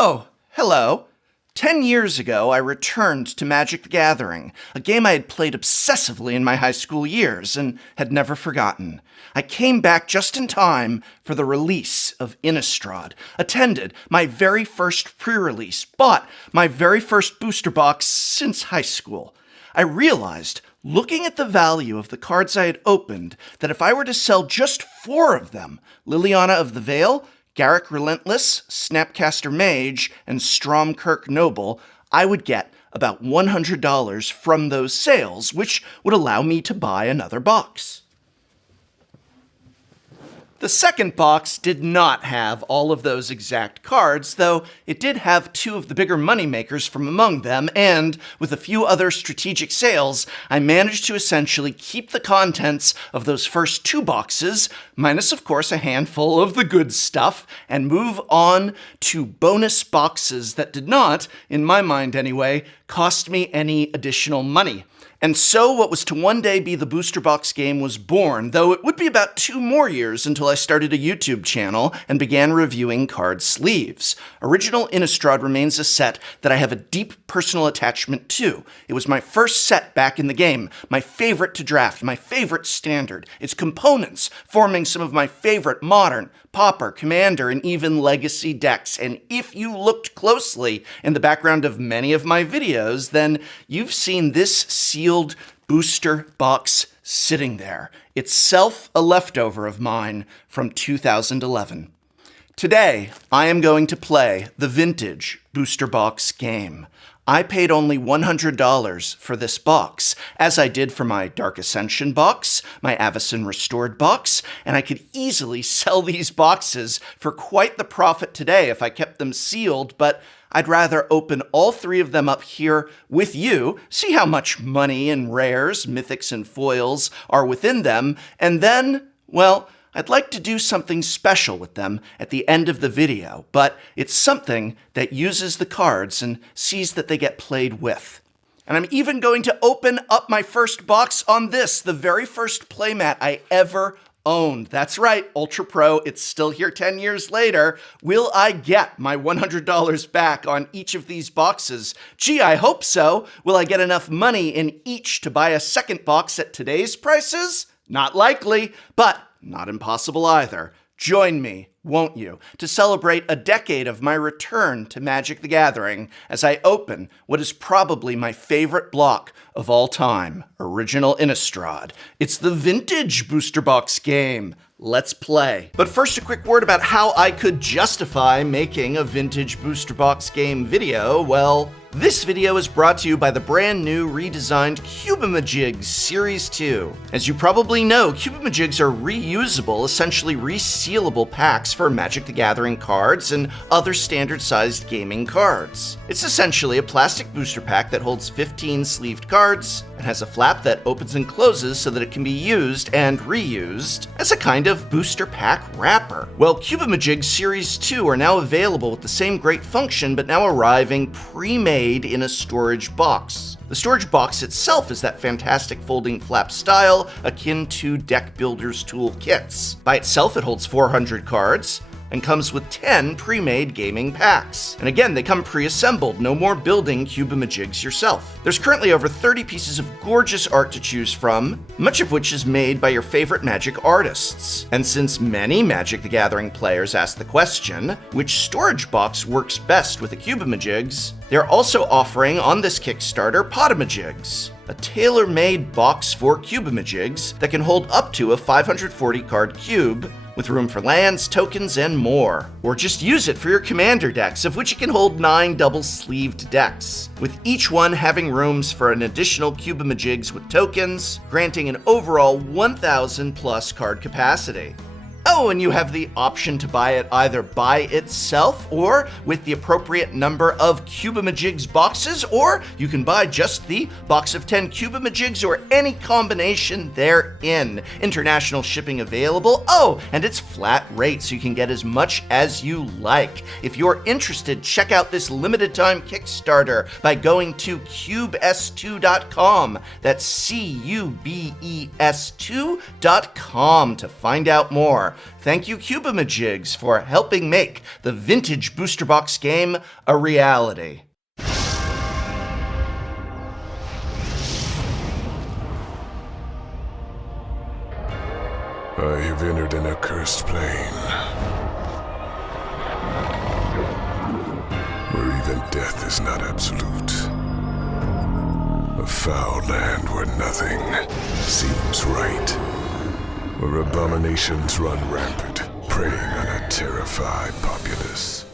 Oh, hello. 10 years ago, I returned to Magic the Gathering, a game I had played obsessively in my high school years and had never forgotten. I came back just in time for the release of Innistrad, attended my very first pre-release, bought my very first booster box since high school. I realized, looking at the value of the cards I had opened, that if I were to sell just 4 of them, Liliana of the Veil, Garruk Relentless, Snapcaster Mage, and Stromkirk Noble, I would get about $100 from those sales, which would allow me to buy another box. The second box did not have all of those exact cards, though it did have 2 of the bigger moneymakers from among them, and with a few other strategic sales, I managed to essentially keep the contents of those first 2 boxes, minus of course a handful of the good stuff, and move on to bonus boxes that did not, in my mind anyway, cost me any additional money. And so what was to one day be the booster box game was born, though it would be about 2 more years until I started a YouTube channel and began reviewing card sleeves. Original Innistrad remains a set that I have a deep personal attachment to. It was my first set back in the game, my favorite to draft, my favorite standard, its components forming some of my favorite modern, Pauper, Commander, and even Legacy decks. And if you looked closely in the background of many of my videos, then you've seen this sealed booster box sitting there, itself a leftover of mine from 2011. Today, I am going to play the vintage booster box game. I paid only $100 for this box, as I did for my Dark Ascension box, my Avacyn Restored box, and I could easily sell these boxes for quite the profit today if I kept them sealed, but I'd rather open all 3 of them up here with you, see how much money and rares, mythics and foils are within them, and then, well, I'd like to do something special with them at the end of the video, but it's something that uses the cards and sees that they get played with. And I'm even going to open up my first box on this, the very first playmat I ever owned. That's right, Ultra Pro, it's still here 10 years later. Will I get my $100 back on each of these boxes? Gee, I hope so. Will I get enough money in each to buy a second box at today's prices? Not likely, but not impossible either. Join me, won't you, to celebrate a decade of my return to Magic the Gathering as I open what is probably my favorite block of all time, Original Innistrad. It's the vintage booster box game. Let's play. But first, a quick word about how I could justify making a vintage booster box game video. Well, this video is brought to you by the brand new redesigned Cubamajig Series 2. As you probably know, Cubamajigs are reusable, essentially resealable packs for Magic the Gathering cards and other standard-sized gaming cards. It's essentially a plastic booster pack that holds 15 sleeved cards and has a flap that opens and closes so that it can be used and reused as a kind of booster pack wrapper. Well, Cubamajig Series 2 are now available with the same great function, but now arriving pre-made in a storage box. The storage box itself is that fantastic folding flap style akin to deck builders' tool kits. By itself, it holds 400 cards and comes with 10 pre-made gaming packs. And again, they come pre-assembled, no more building Cubamajigs yourself. There's currently over 30 pieces of gorgeous art to choose from, much of which is made by your favorite Magic artists. And since many Magic the Gathering players ask the question, which storage box works best with the Cubamajigs, they're also offering on this Kickstarter Potamajigs, a tailor-made box for Cubamajigs that can hold up to a 540 card cube with room for lands, tokens, and more. Or just use it for your commander decks, of which you can hold 9 double-sleeved decks, with each one having rooms for an additional Cubamajigs with tokens, granting an overall 1,000 plus card capacity. Oh, and you have the option to buy it either by itself or with the appropriate number of Cubamajigs boxes, or you can buy just the box of 10 Cubamajigs or any combination therein. International shipping available. Oh, and it's flat rate, so you can get as much as you like. If you're interested, check out this limited time Kickstarter by going to cubes2.com. That's CUBES2.com to find out more. Thank you, Cubamajigs, for helping make the vintage booster box game a reality. I have entered an accursed plane, where even death is not absolute. A foul land where nothing seems right, where abominations run rampant, preying on a terrified populace.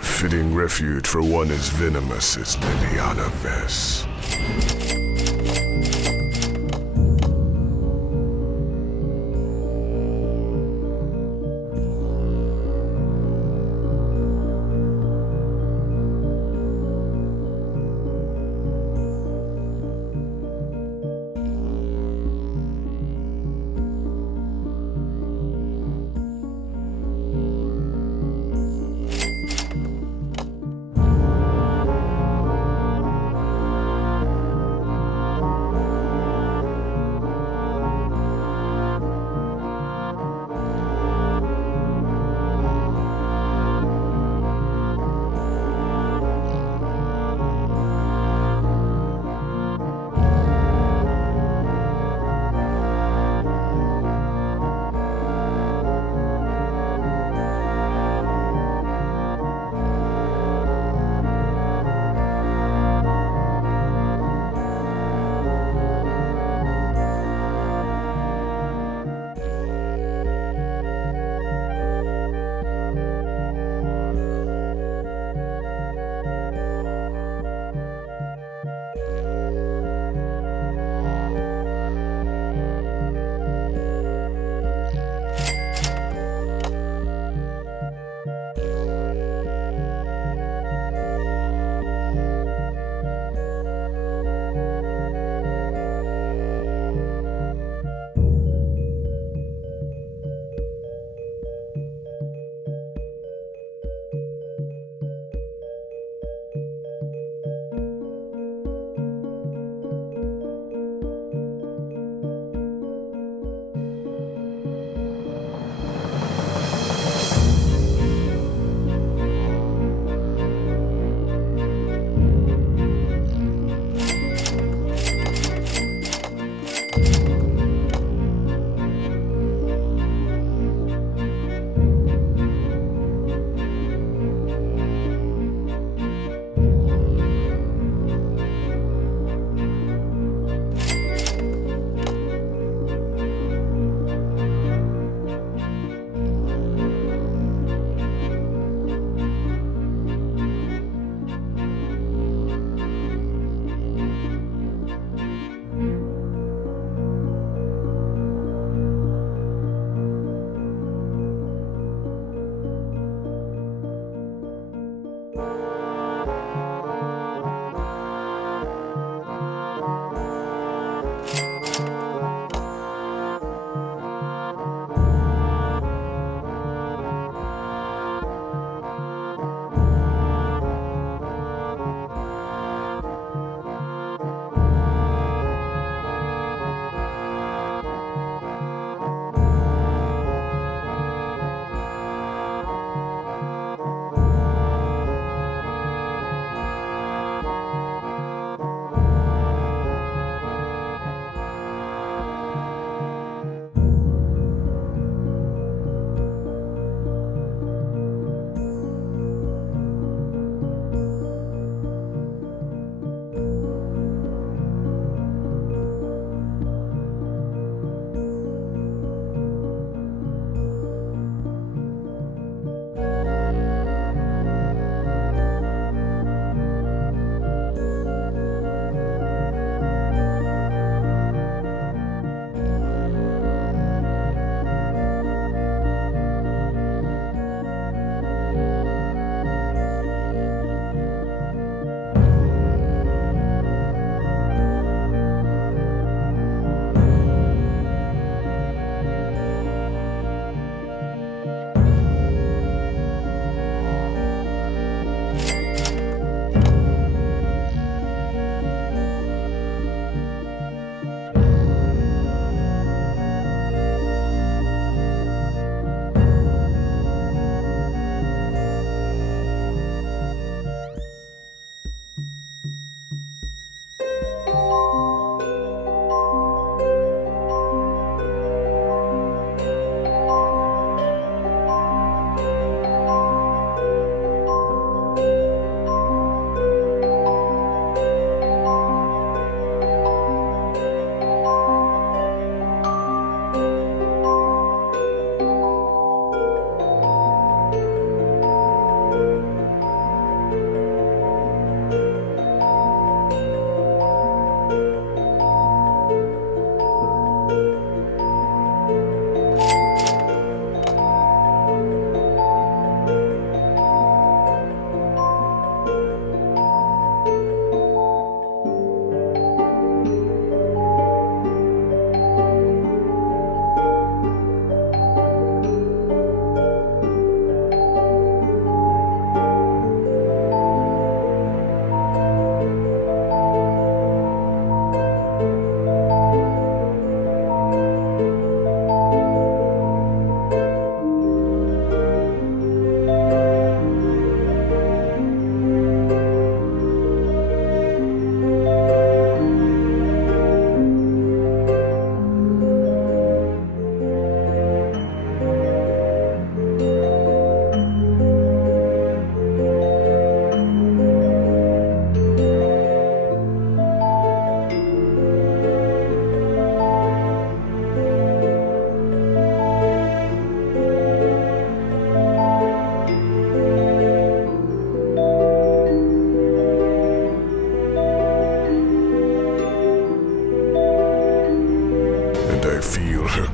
Fitting refuge for one as venomous as Liliana Vess.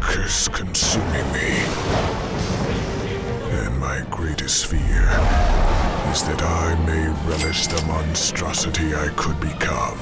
dark is consuming me. And my greatest fear is that I may relish the monstrosity I could become.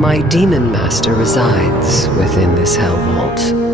My demon master resides within this hell vault.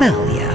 Well, yeah.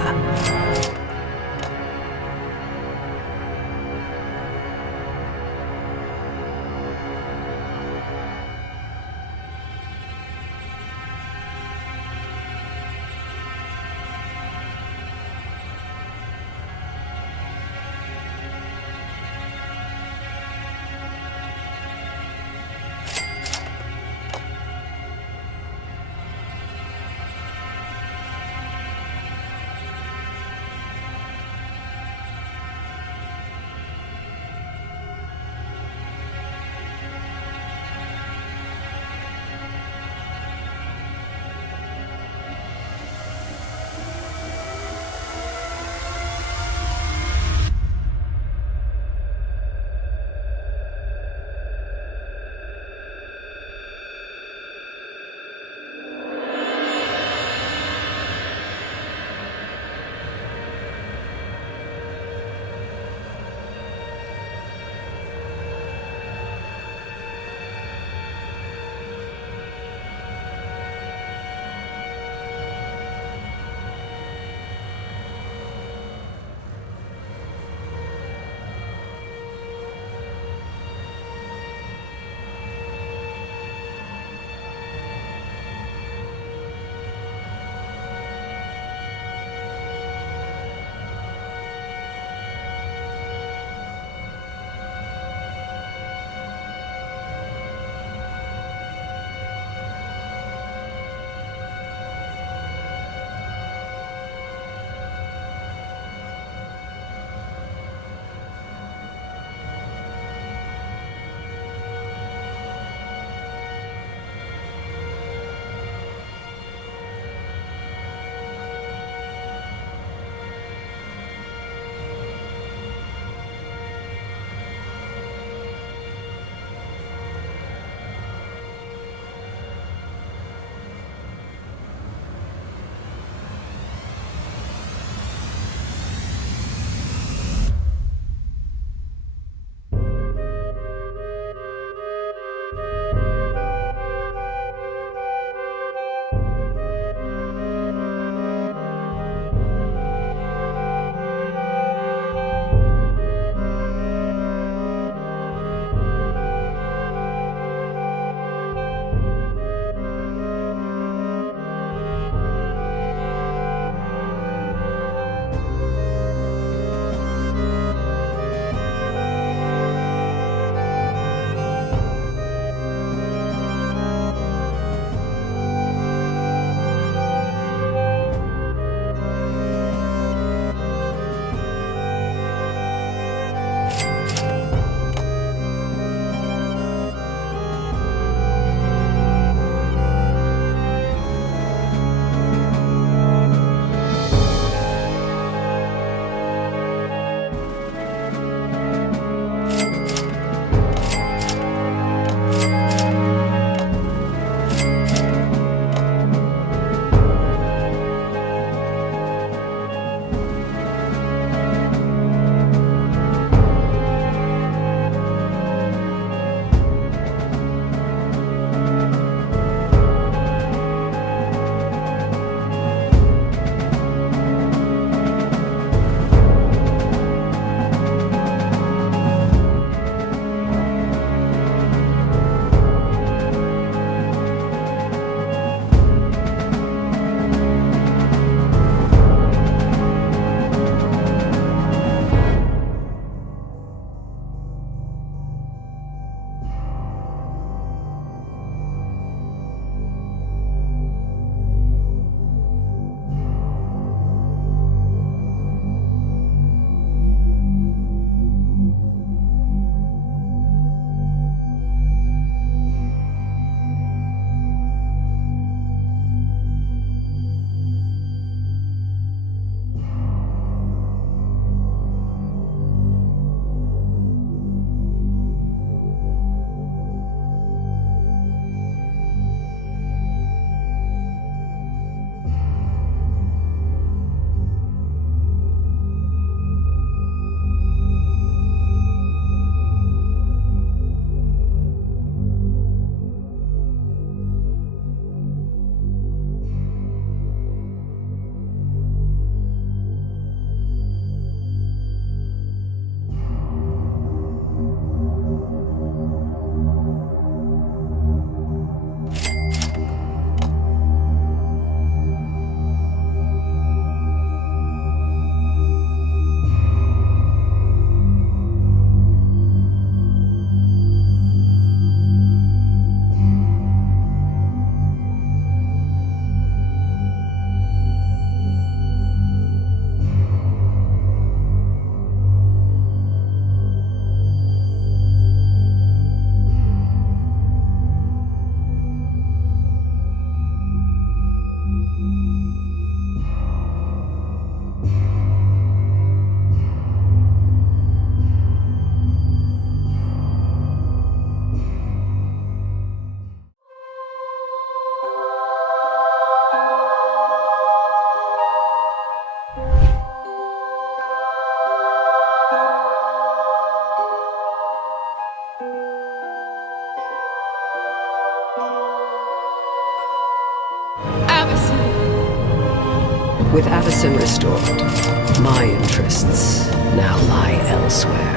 With Avacyn restored, my interests now lie elsewhere.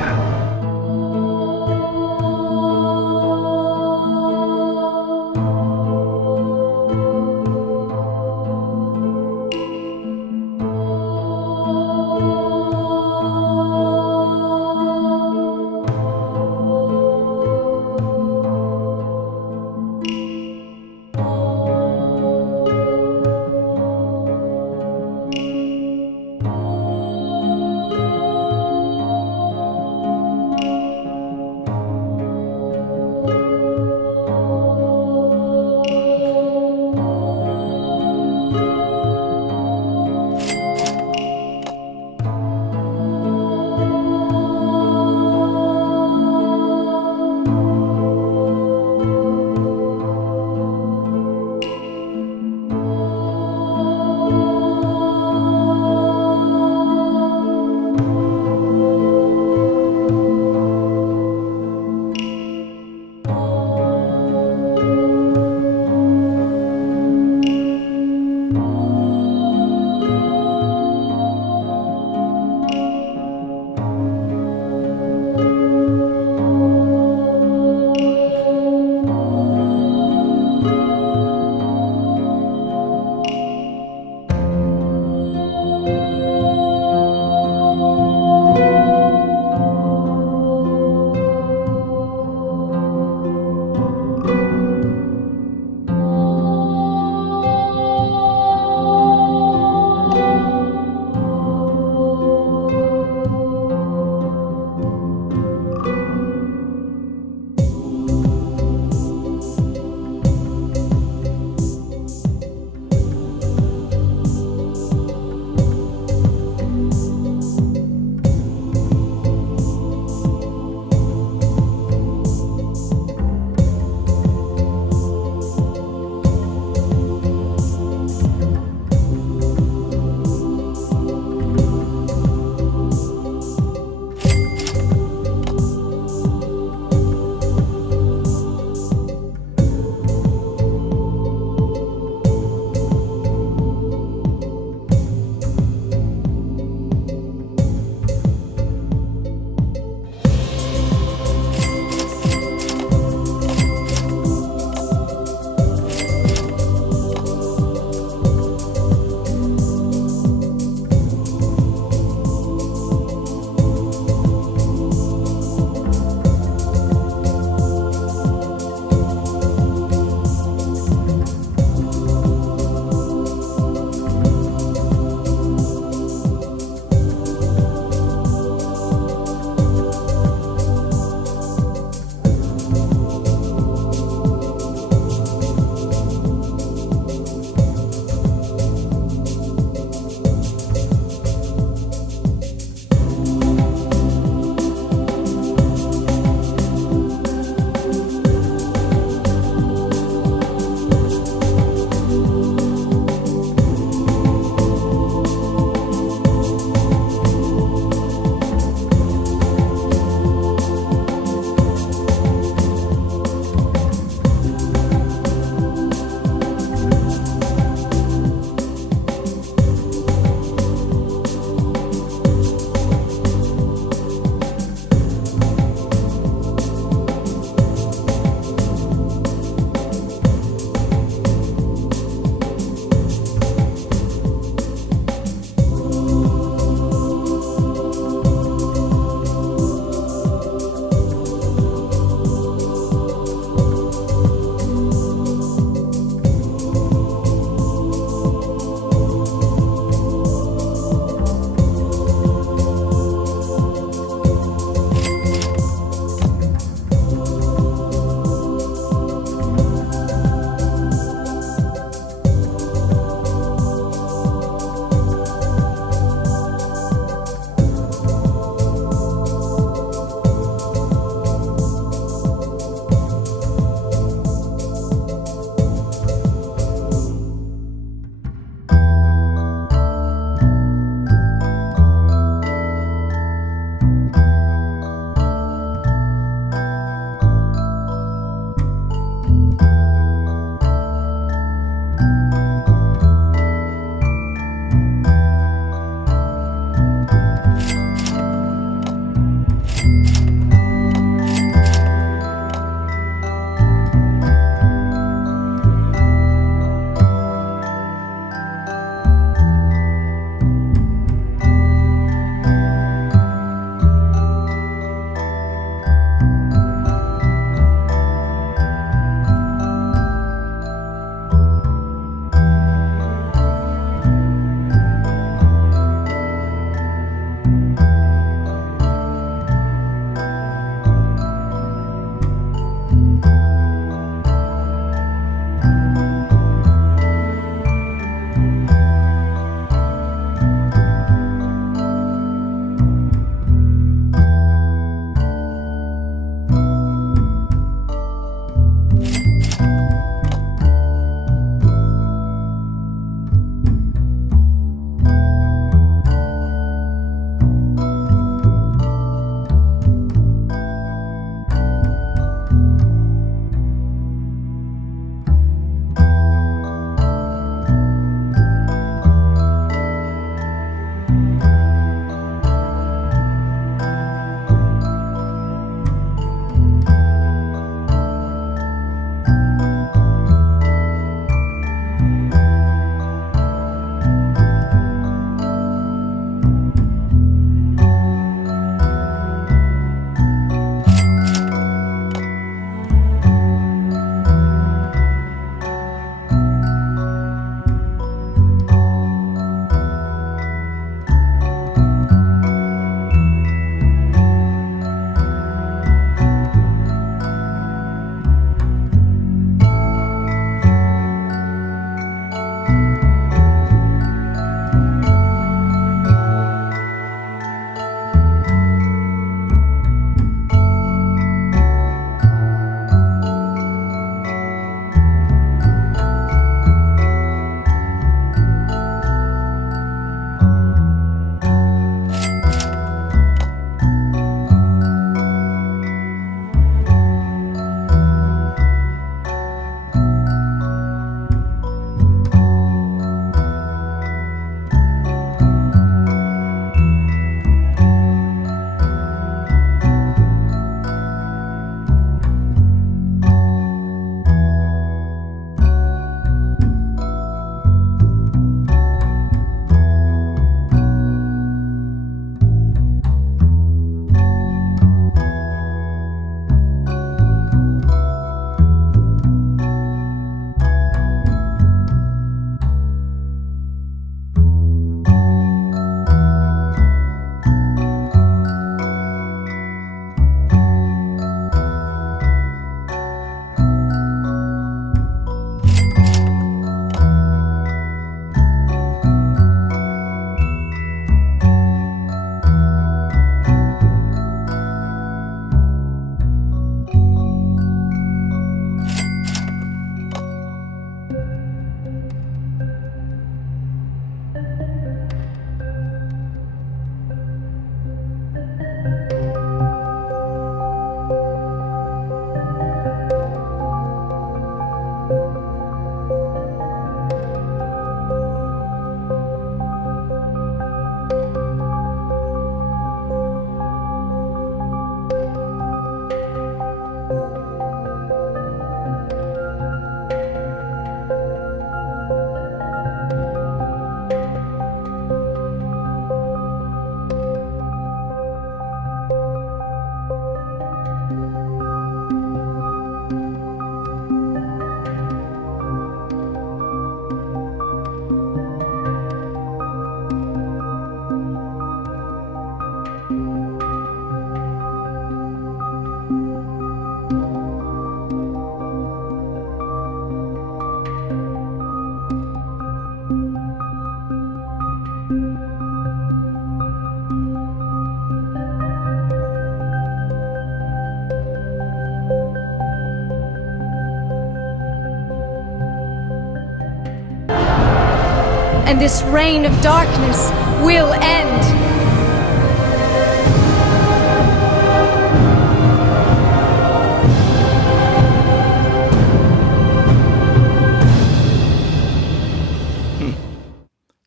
and this reign of darkness will end.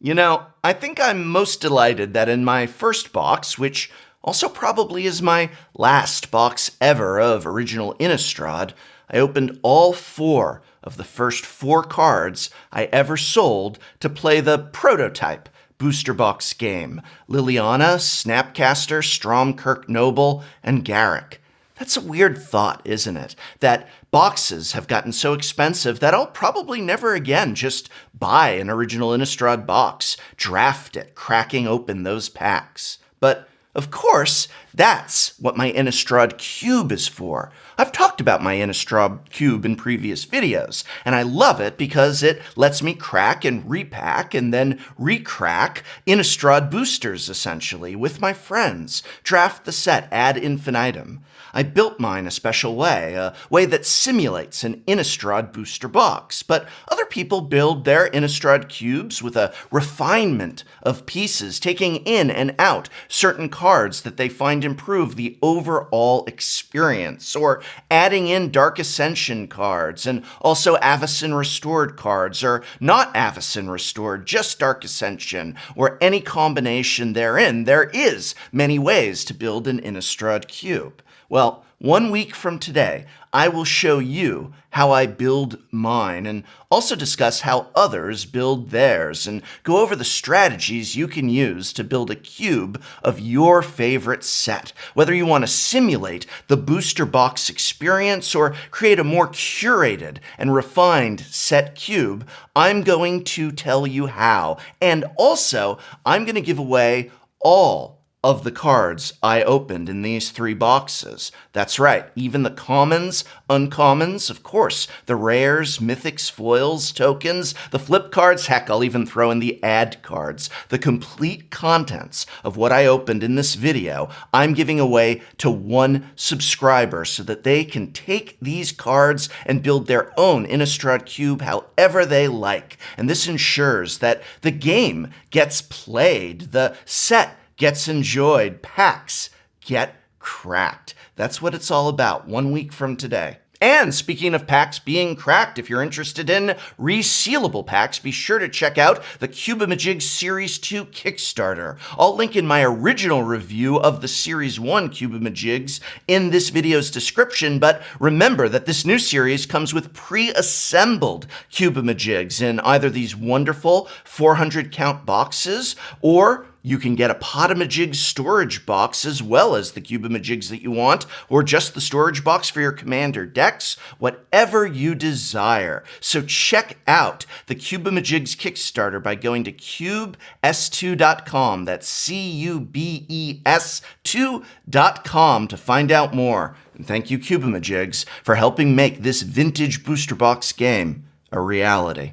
You know, I think I'm most delighted that in my first box, which also probably is my last box ever of original Innistrad, I opened all 4 of the first 4 cards I ever sold to play the prototype booster box game: Liliana, Snapcaster, Stromkirk Noble, and Garruk. That's a weird thought, isn't it? That boxes have gotten so expensive that I'll probably never again just buy an original Innistrad box, draft it, cracking open those packs. But of course, that's what my Innistrad Cube is for. I've talked about my Innistrad Cube in previous videos, and I love it because it lets me crack and repack and then recrack Innistrad boosters, essentially, with my friends. Draft the set ad infinitum. I built mine a special way, a way that simulates an Innistrad booster box, but other people build their Innistrad cubes with a refinement of pieces, taking in and out certain cards that they find improve the overall experience, or adding in Dark Ascension cards, and also Avacyn Restored cards, or not Avacyn Restored, just Dark Ascension, or any combination therein. There is many ways to build an Innistrad cube. Well, 1 week from today, I will show you how I build mine and also discuss how others build theirs and go over the strategies you can use to build a cube of your favorite set. Whether you want to simulate the booster box experience or create a more curated and refined set cube, I'm going to tell you how. And also, I'm going to give away all of the cards I opened in these 3 boxes. That's right, even the commons, uncommons, of course, the rares, mythics, foils, tokens, the flip cards, heck, I'll even throw in the ad cards. The complete contents of what I opened in this video, I'm giving away to 1 subscriber so that they can take these cards and build their own Innistrad cube however they like. And this ensures that the game gets played, the set gets enjoyed, packs get cracked. That's what it's all about 1 week from today. And speaking of packs being cracked, if you're interested in resealable packs, be sure to check out the Cubamajig Series 2 Kickstarter. I'll link in my original review of the Series 1 Cubamajigs in this video's description, but remember that this new series comes with pre-assembled Cubamajigs in either these wonderful 400 count boxes, or you can get a Potamajig storage box as well as the Cubamajigs that you want, or just the storage box for your commander decks, whatever you desire. So check out the Cubamajigs Kickstarter by going to cubes2.com. That's CUBES2.com to find out more. And thank you, Cubamajigs, for helping make this vintage booster box game a reality.